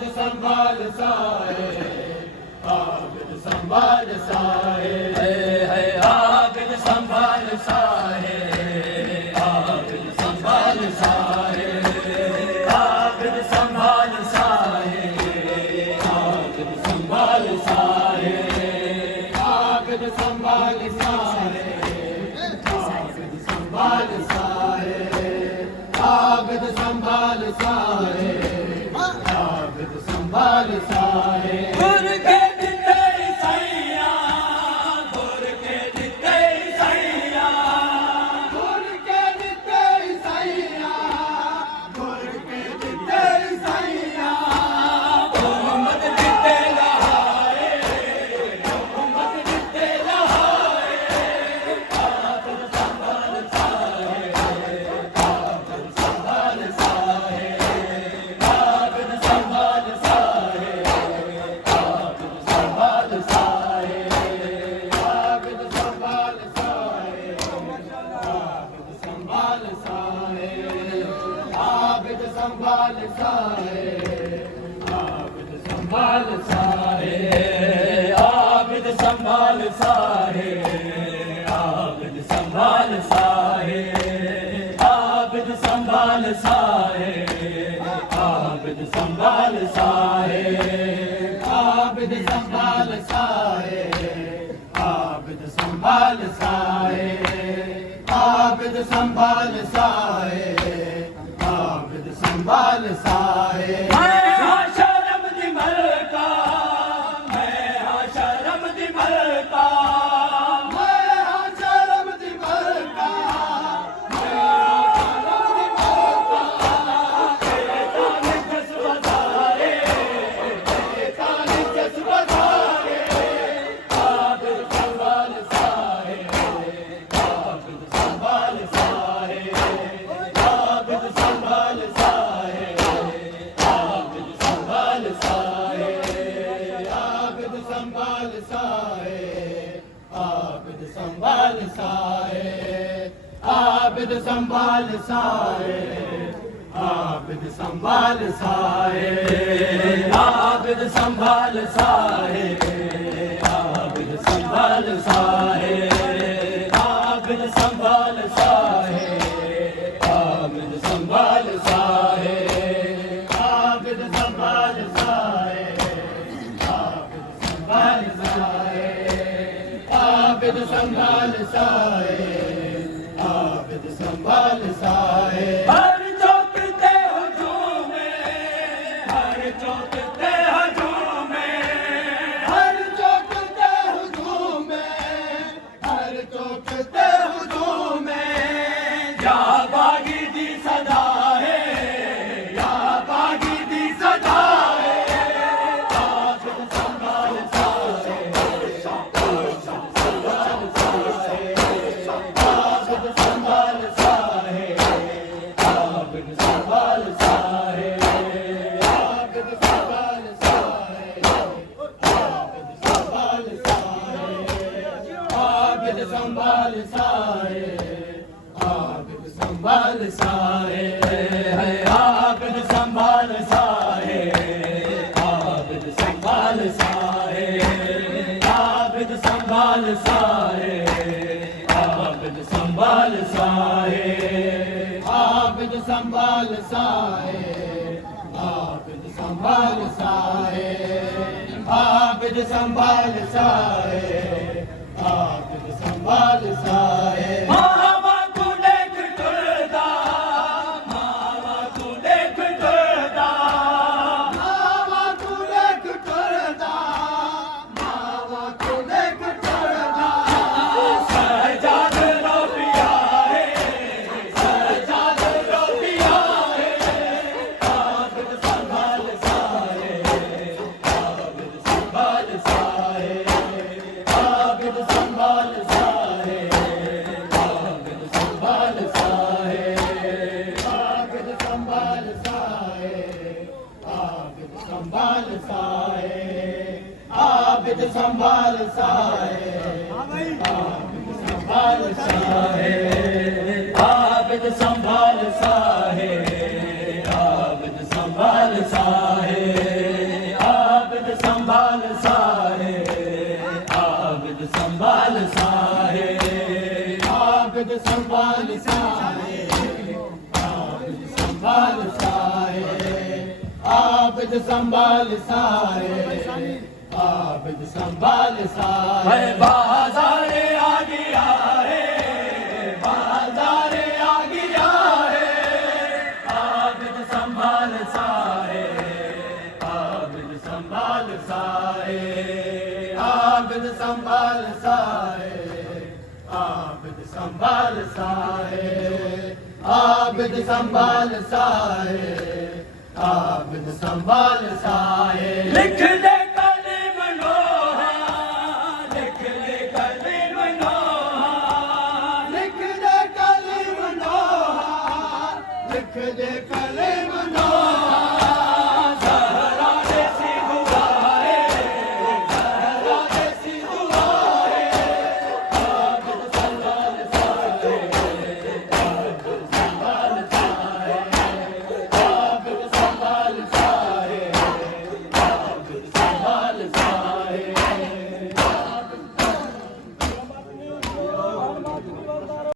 आबिद संभाल साए, आबिद संभाल साए, है आबिद संभाल साए, आबिद संभाल साए, आबिद संभाल साए, आबिद संभाल साए, आबिद संभाल साए, आबिद संभाल साए, आबिद संभाल साए, आबिद संभाल साए। गुर के दिते सैया, गुर के दिते सैया, गुर के दिते सैया, गुर के दिते सैया, मोहम्मद दिते लहाए, मोहम्मद दिते लहाए, आबिद संभाल साए, आबिद संभाल साए, आबिद संभाल साए, आबिद संभाल साए, आबिद संभाल साए, आबिद संभाल साए, आबिद संभाल साए, आबिद संभाल साए, आबिद संभाल साए, आबिद संभाल साए, आबिद संभाल साए, आबिद संभाल साए, आबिद संभाल साए, आबिद संभाल साए, आबिद संभाल साए, आबिद संभाल साए। मैं हाँ शर्म दी मलका, मैं हाँ शर्म दी मलका, मैं हाँ शर्म दी मलका, मैं हाँ शर्म दी मलका, तेरे ताने जज्बा सारे, तेरे ताने जज्बा सारे, आबिद संभाल साए, आबिद संभाल साए, आबिद संभाल साए, आबिद संभाल साए, आबिद संभाल साए, आबिद संभाल साए, आबिद संभाल साए, आबिद संभाल साए, आबिद संभाल साए, आबिद संभाल साए, आबिद संभाल साए, आबिद संभाल साए, आबिद संभाल साए, आबिद संभाल साए, आबिद संभाल साए, आबिद संभाल साए। हर चौकते हुजूम में, हर चौकते हुजूम में, हर चौकते हुजूम में, हर चौकते हुजूम में, या बागी दी सदा है, या बागी दी सदा है, आबिद संभाल साए, आबिद संभाल साए, आबिद संभाल साए, आबिद संभाल साए, आबिद संभाल साए, आबिद संभाल साए, आबिद संभाल साए, आबिद संभाल साए, है आबिद संभाल साए, आबिद संभाल साए, आबिद संभाल साए, आबिद संभाल साए, आबिद संभाल साए, आबिद संभाल साए, आबिद संभाल साए, आबिद संभाल साए। मावा तू देख टुरदा, मावा तू देख टुरदा, मावा तू देख टुरदा, मावा तू देख टुरदा, सजाद रो पिया है, सजाद रो पिया है, आबिद संभाल साए, आबिद संभाल साए, आबिद संभाल साए, आबिद संभाल साए, आबिद संभाल साए, आबिद संभाल साए, आबिद संभाल साए, आबिद संभाल साए, आबिद संभाल साए, आबिद संभाल साए। साए आबिद संभाल साए आबिद संभाल साए आबिद संभाल साए बाजारे आ गया है बाजारे आ गया है आबिद संभाल साए आबिद संभाल साए आबिद संभाल साए आबिद संभाल साए आबिद संभाल साए आबिद संभाल साए लिख दे कलम लोहा लिख दे कलम लोहा लिख दे कलम लोहा लिख दे कलम लोहा